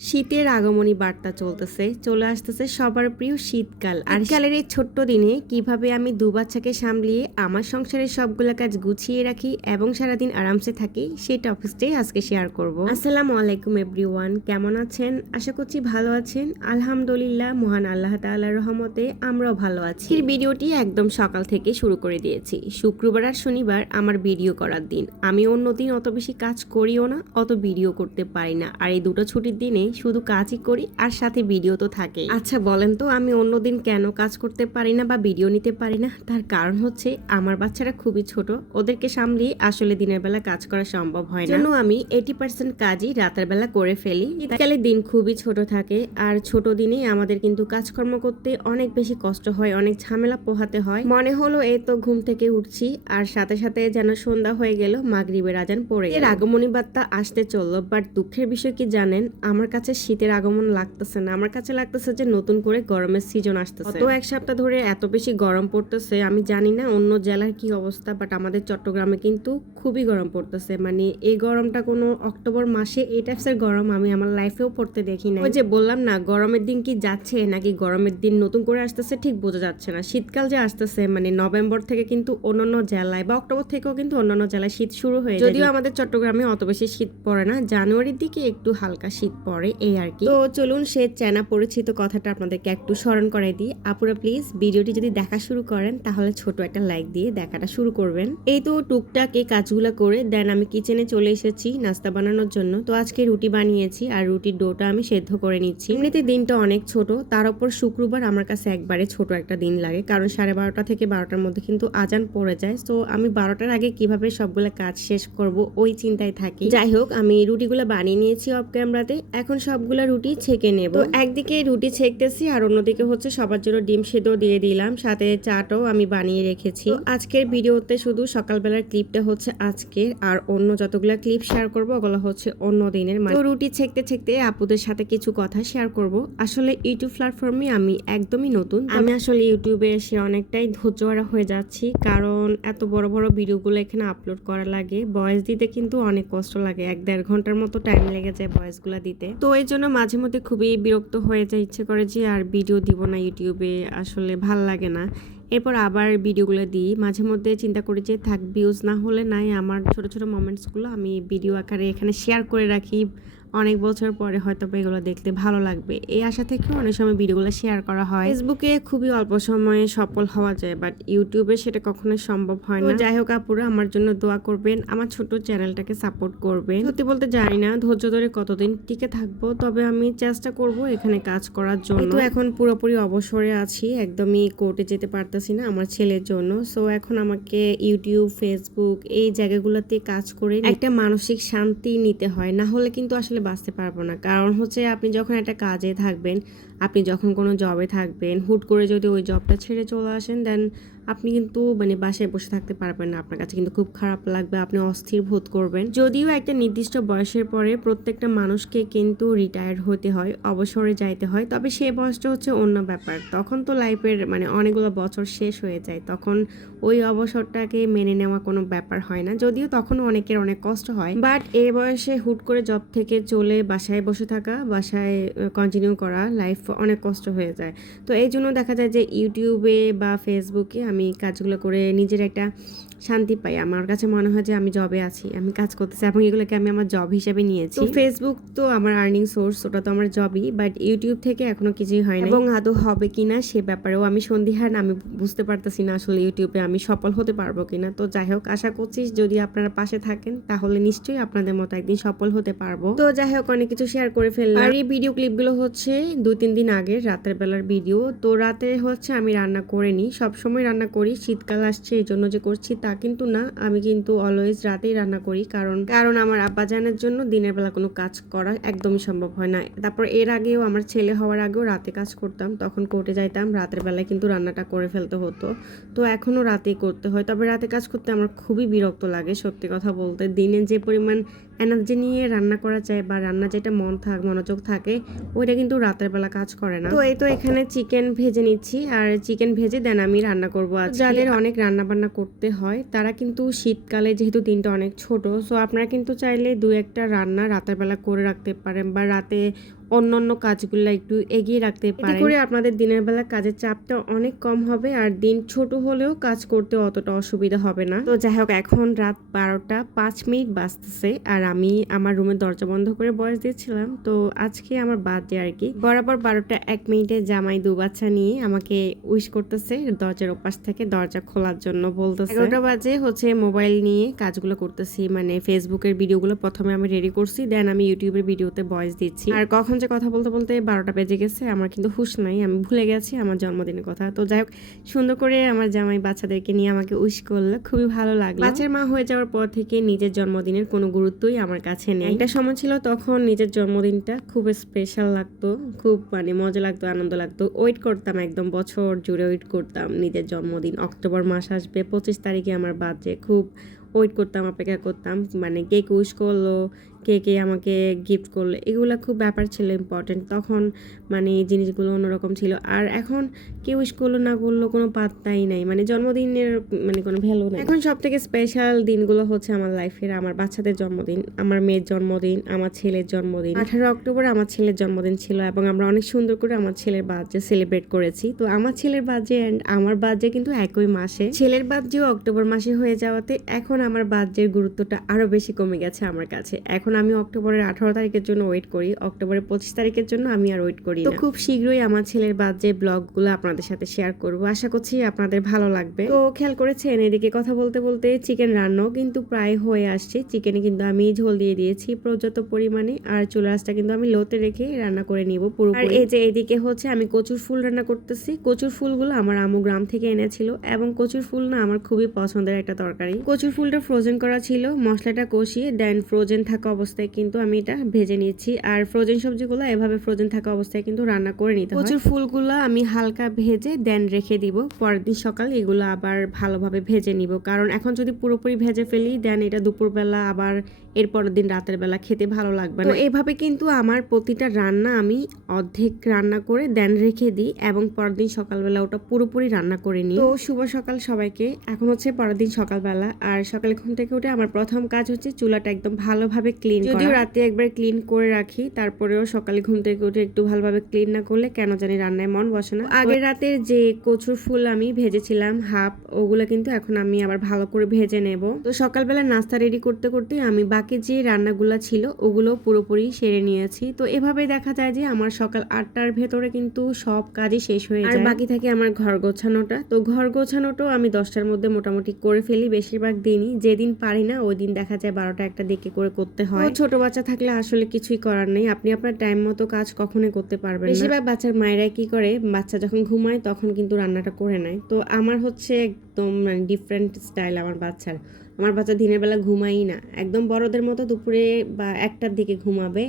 শীতের আগমনী বার্তা চলতেছে, চলে আসতেছে সবার প্রিয় শীতকাল। আর শীতকালের এই ছোট্ট দিনে কিভাবে আমি দু বাচ্চাকে সামলিয়ে আমার সংসারের সবগুলো কাজ গুছিয়ে রাখি এবং সারাদিন আরামসে থাকি, সেই টপিকটাই আজকে শেয়ার করব। আসসালামু আলাইকুম এভরিওয়ান, কেমন আছেন? আশা করছি ভালো আছেন। আলহামদুলিল্লাহ, মহান আল্লাহ তাআলার রহমতে আমরাও ভালো আছি। এই ভিডিওটি একদম সকাল থেকে শুরু করে দিয়েছি। শুক্রবার আর শনিবার আমার ভিডিও করার দিন। আমি অন্য দিন অত বেশি কাজ করিও না, অত ভিডিও করতে পারি না। আর এই দুটো ছুটির দিনে শুধু কাজই করি আর সাথে ভিডিও তো থাকে। আচ্ছা বলেন তো, আমি অন্যদিন কেন কাজ করতে পারি না বা ভিডিও নিতে পারি না? তার কারণ হচ্ছে আমার বাচ্চারা খুবই ছোট, ওদেরকে সামলিয়ে আসলে দিনের বেলা কাজ করা সম্ভব হয় না। জন্য আমি 80% কাজই রাতের বেলা করে ফেলি। শীতকালে দিন খুবই ছোট থাকে, আর ছোট দিনে আমাদের কিন্তু কাজকর্ম করতে অনেক বেশি কষ্ট হয়, অনেক ঝামেলা পোহাতে হয়। মনে হলো এই তো ঘুম থেকে উঠছি আর সাথে সাথে যেন সন্ধ্যা হয়ে গেল, মাগরিবের আজান পড়ে এর আগমনী বার্তা আসতে চললো। বাট দুঃখের বিষয় কি জানেন, আমার কাছে শীতের আগমন লাগতেছে না, আমার কাছে লাগতেছে যে নতুন করে গরমের সিজন আসতেছে। তো এক সপ্তাহ ধরে এত বেশি গরম পড়তেছে, আমি জানি না অন্য জেলার কি অবস্থা, বাট আমাদের চট্টগ্রামে কিন্তু খুবই গরম পড়তেছে। মানে এই গরমটা কোনো অক্টোবর মাসে এই টাইপসের গরম আমি আমার লাইফেও পড়তে দেখি না। ওই যে বললাম না, গরমের দিন কি যাচ্ছে নাকি গরমের দিন নতুন করে আসতেছে ঠিক বোঝা যাচ্ছে না। শীতকাল যে আসতেছে, মানে নভেম্বর থেকে কিন্তু অন্যান্য জেলায় বা অক্টোবর থেকেও কিন্তু অন্যান্য জেলায় শীত শুরু হয়ে যায়। যদিও আমাদের চট্টগ্রামে অত বেশি শীত পড়ে না, জানুয়ারির দিকে একটু হালকা শীত পড়ে, এই আর কি। তো চলুন সে চেনা পরিচিত কথাটা আপনাদেরকে একটু স্মরণ করাই দিই। আপুরা প্লিজ ভিডিওটি যদি দেখা শুরু করেন তাহলে ছোট একটা লাইক দিয়ে দেখাটা শুরু করবেন। এই তো টুকটাক এই কাজগুলো করে দেন আমি কিচেনে চলে এসেছি নাস্তা বানানোর জন্য। তো আজকে রুটি বানিয়েছি আর রুটির ডোটা আমি সেদ্ধ করে নিচ্ছি। এমনিতে দিনটা অনেক ছোট, তার উপর শুক্রবার আমার কাছে একবারে ছোট একটা দিন লাগে, কারণ 12:30 থেকে 12টার মধ্যে কিন্তু আজান পড়ে যায়। তো আমি 12টার আগে কিভাবে সবগুলো কাজ শেষ করব ওই চিন্তায় থাকি। যাই হোক, আমি রুটিগুলো বানিয়ে নিয়েছি অফ ক্যামেরাতে, এখন সবগুলা রুটি ছেঁকে নেব। তো একদিকে রুটি ছেঁকতেছি আর অন্যদিকে হচ্ছে সবার জন্য ডিম সেদ্ধ দিয়ে দিলাম, সাথে চাটাও আমি বানিয়ে রেখেছি। আজকের ভিডিওতে শুধু সকালবেলার ক্লিপটা হচ্ছে আজকের, আর অন্য যতগুলা ক্লিপ শেয়ার করবো ওগুলো হচ্ছে অন্য দিনের। তো রুটি ছেঁকতে ছেঁকতে আপুদের সাথে কিছু কথা শেয়ার করব। আসলে ইউটিউব প্ল্যাটফর্মে আমি একদমই নতুন, আমি আসলে ইউটিউবে এসে অনেকটাই ধৈর্যহারা হয়ে যাচ্ছি, কারণ এত বড় বড় ভিডিওগুলো এখানে আপলোড করা লাগে, ভয়েস দিতে কিন্তু অনেক কষ্ট লাগে, 1-1.5 ঘন্টার মতো টাইম লেগে যায় ভয়েসগুলো দিতে। তো এই জন্য মাঝে মধ্যে খুবই বিরক্ত হয়ে যায়, ইচ্ছে করে যে আর ভিডিও দিব না ইউটিউবে, আসলে ভাল লাগে না। এরপর আবার ভিডিওগুলো দিই, মাঝে মধ্যে চিন্তা করি যে থাক, ভিউজ না হলে নাই, আমার ছোট ছোট মোমেন্টসগুলো আমি ভিডিও আকারে এখানে শেয়ার করে রাখি, অনেক বছর পরে হয়তো এগুলো দেখতে ভালো লাগবে, এই আশা থেকেও অনেক সময় ভিডিওগুলো শেয়ার করা হয়। ফেসবুকে খুবই অল্প সময়ে সফল হওয়া যায়, বাট ইউটিউবে সেটা কখনোই সম্ভব হয় না। যাই হোক আপুরা, আমার জন্য দোয়া করবেন, আমার ছোট চ্যানেলটাকে সাপোর্ট করবেন। সত্যি বলতে জানি না ধৈর্য ধরে কতদিন টিকে থাকবো, তবে আমি চেষ্টা করব এখানে কাজ করার জন্য। তো এখন পুরোপুরি অবসরে আছি, একদমই কোর্টে যেতে পারতেছি না আমার ছেলের জন্য। সো এখন আমাকে ইউটিউব, ফেসবুক এই জায়গাগুলোতে কাজ করে একটা মানসিক শান্তি নিতে হয়, না হলে কিন্তু আসলে বাঁচতে পারবো না। কারণ হচ্ছে আপনি যখন একটা কাজে থাকবেন, আপনি যখন কোনো জবে থাকবেন, হুট করে যদি ওই জবটা ছেড়ে চলে আসেন, দেন আপনি কিন্তু মানে বাসায় বসে থাকতে পারবেন না, আপনার কাছে কিন্তু খুব খারাপ লাগবে, আপনি অস্থির বোধ করবেন। যদিও একটা নির্দিষ্ট বয়সের পরে প্রত্যেকটা মানুষকে কিন্তু রিটায়ার্ড হতে হয়, অবসরে যাইতে হয়, তবে সে বয়সটা হচ্ছে অন্য ব্যাপার। তখন তো লাইফের মানে অনেকগুলো বছর শেষ হয়ে যায়, তখন ওই অবসরটাকে মেনে নেওয়া কোনো ব্যাপার হয় না, যদিও তখন অনেকের অনেক কষ্ট হয়। বাট এই বয়সে হুট করে জব থেকে চলে বাসায় বসে থাকা, বাসায় কন্টিনিউ করা লাইফ অনেক কষ্ট হয়ে যায়। তো এই জন্য দেখা যায় যে ইউটিউবে বা ফেসবুকে আমি কাজগুলো করে নিজের একটা শান্তি পাই, আমার কাছে মনে হয় যে আমি জবে আছি, আমি কাজ করতেছি এবং এগুলোকে আমি আমার জব হিসেবে নিয়েছি। তো ফেসবুক তো আমার আর্নিং সোর্স, ওটা তো আমার জবই, বাট ইউটিউব থেকে এখনো কিছুই হয় না, এবং আদৌ হবে কিনা সে ব্যাপারেও আমি সন্দিহান, আমি বুঝতে পারতেছি না আসলে ইউটিউবে আমি সফল হতে পারবো কিনা। তো যাই হোক, আশা করছি যদি আপনারা পাশে থাকেন তাহলে নিশ্চয়ই আপনাদের মতো একদিন সফল হতে পারবো। তো যাই হোক, অনেক কিছু শেয়ার করে ফেললাম। আর এই ভিডিও ক্লিপগুলো হচ্ছে 2-3 দিন আগের রাতের বেলার ভিডিও। তো রাতে হচ্ছে আমি রান্না করে নিই, সবসময় রান্না করি, শীতকাল আসছে এই জন্য যে করছি তা কিন্তু না, আমি কিন্তু অলওয়েজ রাতেই রান্না করি, কারণ আমার আব্বাজানের জন্য দিনের বেলা কোনো কাজ করা একদমই সম্ভব হয় না। তারপর এর আগেও আমার ছেলে হওয়ার আগেও রাতে কাজ করতাম, তখন কোর্টে যাইতাম, রাতের বেলায় কিন্তু রান্নাটা করে ফেলতে হতো। তো এখনও রাতেই করতে হয়, তবে রাতে কাজ করতে আমার খুবই বিরক্ত লাগে সত্যি কথা বলতে। দিনে যে পরিমাণ এনার্জি নিয়ে রান্না করা যায় বা রান্না যেটা মনোযোগ থাকে, ওইটা কিন্তু রাতের বেলা কাজ করে না। তো এই তো এখানে চিকেন ভেজে নিচ্ছি, আর চিকেন ভেজে দেন আমি রান্না করবো। যাদের অনেক রান্না বান্না করতে হয় তারা কিন্তু শীতকালে, যেহেতু দিনটা অনেক ছোট, সো আপনারা কিন্তু চাইলে 2-1টা রান্না রাতের বেলা করে রাখতে পারেন, বা রাতে অন্যান্য কাজগুলো একটু এগিয়ে রাখতে পারেন। এতে করে আপনাদের দিনের বেলা কাজের চাপটা অনেক কম হবে আর দিন ছোট হলেও কাজ করতে অতটা অসুবিধা হবে না। তো যাই হোক, এখন রাত 12টা 5 মিনিট বাজতেছে আর আমি আমার রুমের দরজা বন্ধ করে বয়স দিয়েছিলাম। তো আজকে আমার বার্থডে আর কি। বরাবর 12টা 1 মিনিটে জামাই দু বাচ্চা নিয়ে আমাকে উইশ করতেছে দরজার ওপাশ থেকে, দরজা খোলার জন্য বলতেছে। 11টা বাজে হচ্ছে মোবাইল নিয়ে কাজগুলো করতেছি, মানে ফেসবুকের ভিডিওগুলো প্রথমে আমি রেডি করছি, দেন আমি ইউটিউবের ভিডিওতে ভয়েস দিচ্ছি। আর কখন যে কথা বলতে বলতে 12টা বেজে গেছে, আমার কিন্তু হুঁশ নাই, আমি ভুলে গেছি আমার জন্মদিনের কথা। তো যাই হোক, সুন্দর করে আমার জামাই বাচ্চাদেরকে নিয়ে আমাকে উইশ করলো, খুবই ভালো লাগলো। বাচ্চার মা হয়ে যাওয়ার পর থেকে নিজের জন্মদিনের কোনো গুরুত্বই আমার কাছে নেই। একটা সময় ছিল তখন নিজের জন্মদিনটা খুব স্পেশাল লাগতো, খুব মানে মজা লাগতো, আনন্দ লাগতো। ওয়েট করতাম, একদম বছর জুড়ে ওয়েট করতাম নিজের জন্মদিন। অক্টোবর মাস আসবে, 25 তারিখে আমার বার্থডে, খুব ওয়েট করতাম, অপেক্ষা করতাম, মানে কে উইশ করলো, কে আমাকে গিফট করলো, এগুলো খুব ব্যাপার ছিল ইম্পর্টেন্ট তখন, মানে এই জিনিসগুলো অন্যরকম ছিল। আর এখন কে উইশ করলো না করলো কোনো পাত্তাই নাই, মানে জন্মদিনের মানে কোনো ভ্যালু নাই। এখন সব থেকে স্পেশাল দিনগুলো হচ্ছে আমার লাইফের আমার বাচ্চাদের জন্মদিন, আমার মেয়ের জন্মদিন, আমার ছেলের জন্মদিন। 18 অক্টোবর আমার ছেলের জন্মদিন ছিল এবং আমরা অনেক সুন্দর করে আমার ছেলের বার্থডে সেলিব্রেট করেছি। তো আমার ছেলের বার্থডে অ্যান্ড আমার বার্থডে কিন্তু একই মাসে, ছেলের বার্থডেও অক্টোবর মাসে হয়ে যাওয়াতে এখন আমার বার্থডের গুরুত্বটা আরো বেশি কমে গেছে আমার কাছে। এখন আমি অক্টোবরের 18 তারিখের জন্য ওয়েট করি, অক্টোবরের 25 তারিখের জন্য আমি আর ওয়েট করি না। তো খুব শীঘ্রই আমার ছেলের বার্থডে ব্লগগুলো আপনাদের সাথে শেয়ার করব, আশা করছি আপনাদের ভালো লাগবে। তো খেয়াল করেছেন এদিকে কথা বলতে বলতে চিকেন রান্নাও কিন্তু প্রায় হয়ে আসছে। চিকেনে কিন্তু আমি ঝোল দিয়ে দিয়েছি পর্যাপ্ত পরিমাণে, আর চুলা আঁচটা কিন্তু আমি লোতে রেখে রান্না করে নিব পুরো। আর এই যে এদিকে হচ্ছে আমি কচুর ফুল রান্না করতেছি। কচুর ফুলগুলো আমার আম্মু গ্রাম থেকে এনেছিল এবং কচুর ফুল না আমার খুবই পছন্দের একটা তরকারি। কচুর ফুলটা ফ্রোজেন করা ছিল, মশলাটা কষিয়ে দেন ফ্রোজেন থাকা অবস্থায় কিন্তু আমি এটা ভেজে নিচ্ছি। আর ফ্রোজেন সবজিগুলো এভাবে ফ্রোজেন থাকা অবস্থায় কিন্তু রান্না করে নিতে হয়। কচুর ফুলগুলো আমি হালকা ভেজে দেন রেখে দিব, পরের দিন সকালে এগুলো আবার ভালোভাবে ভেজে নিব, কারণ এখন যদি পুরোপুরি ভেজে ফেলি দেন এটা দুপুরবেলা আবার এর পরের দিন রাতের বেলা খেতে ভালো লাগবে না। তো এইভাবে কিন্তু আমার প্রতিটা রান্না আমি অর্ধেক রান্না করে দেন রেখে দিই এবং পরের দিন সকালবেলা ওটা পুরোপুরি রান্না করে নিই। তো শুভ সকাল সবাইকে। এখন হচ্ছে পরের দিন সকালবেলা, আর সকালে ঘুম থেকে উঠে আমার প্রথম কাজ হচ্ছে চুলাটা একদম ভালোভাবে ক্লিন করা। যদিও রাতে একবার ক্লিন করে রাখি, তারপরেও সকালে ঘুম থেকে উঠে একটু ভালোভাবে ক্লিন না করলে কেন জানি রান্নায় মন বসে না। আগের রাতের যে কচুর ফুল আমি ভেজেছিলাম হাফ, ওগুলো কিন্তু এখন আমি আবার ভালো করে ভেজে নেব। তো সকালবেলা নাস্তা রেডি করতে করতে আমি বাকি যে রান্নাগুলো ছিল ওগুলো পুরোপুরি সেরে নিয়েছি। তো এভাবে দেখা যায় যে আমার সকাল 8টার ভেতরে কিন্তু সব কাজই শেষ হয়ে যায়, আর বাকি থাকে আমার ঘর গোছানোটা। তো ঘর গোছানোটাও আমি 10টার মধ্যে মোটামুটি করে ফেলি বেশিরভাগ দিনই। যেদিন পারি না ওই দিন দেখা যায় 12টা 1টা দিকে করে করতে হয়। ছোট বাচ্চা থাকলে আসলে কিছুই করার নেই, আপনি আপনার টাইম মতো কাজ কখনোই করতে পারবেন না। বেশিরভাগ বাচ্চার মায়েরা কি করে, বাচ্চা যখন ঘুমায় তখন কিন্তু রান্নাটা করে নেয়। তো আমার হচ্ছে একদম ডিফারেন্ট স্টাইল আমার বাচ্চার। আমার বাচ্চা দিনের বেলা ঘুমাই না, একদম বড়দের মতো দুপুরে বা 1টার দিকে ঘুমাবে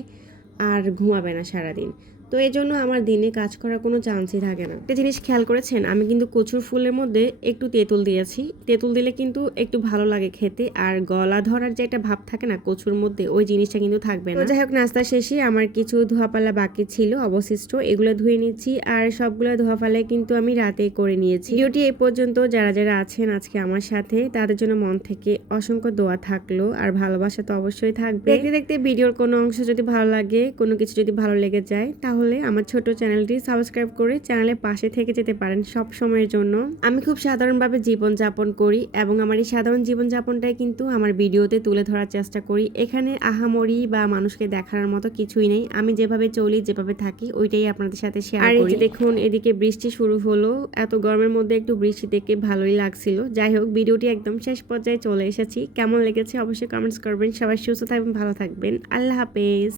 আর ঘুমাবে না সারাদিন। তো এই জন্য আমার দিনে কাজ করার কোনো চান্সই থাকে না। একটা জিনিস খেয়াল করেছেন, আমি কিন্তু কচুর ফুলের মধ্যে একটু তেঁতুল দিয়েছি। তেঁতুল দিলে কিন্তু একটু ভালো লাগে খেতে, আর গলা ধরার যে একটা ভাব থাকে না কচুর মধ্যে, ওই জিনিসটা কিন্তু থাকবে না। তো যাই হোক, নাস্তা শেষে আমার কিছু ধোয়াপালা বাকি ছিল অবশিষ্ট, এগুলো ধুয়ে নিচ্ছি। আর সবগুলো ধোয়াপালা কিন্তু আমি রাতে করে নিয়েছি। ভিডিওটি এই পর্যন্ত যারা যারা আছেন আজকে আমার সাথে, তাদের জন্য মন থেকে অসংখ্য দোয়া থাকলো, আর ভালোবাসা তো অবশ্যই থাকবে। দেখতে দেখতে ভিডিওর কোনো অংশ যদি ভালো লাগে, কোনো কিছু যদি ভালো লেগে যায়, তাহলে আমার ছোট চ্যানেলটি সাবস্ক্রাইব করে চ্যানেলের পাশে থেকে যেতে পারেন সব সময়ের জন্য। আমি খুব সাধারণভাবে জীবন যাপন করি এবং আমার এই সাধারণ জীবন যাপনটাই কিন্তু আমার ভিডিওতে তুলে ধরার চেষ্টা করি। এখানে আহামরি বা মানুষকে দেখার মতো কিছুই নেই, আমি যেভাবে চলি যেভাবে থাকি ওইটাই আপনাদের সাথে শেয়ার করি। আর এই যে দেখুন এদিকে বৃষ্টি শুরু হলো, এত গরমের মধ্যে একটু বৃষ্টি দেখে ভালোই লাগছিল। যাই হোক, ভিডিওটি একদম শেষ পর্যায়ে চলে এসেছি। কেমন লেগেছে অবশ্যই কমেন্টস করবেন। সবাই সুস্থ থাকবেন, ভালো থাকবেন, আল্লাহ হাফেজ।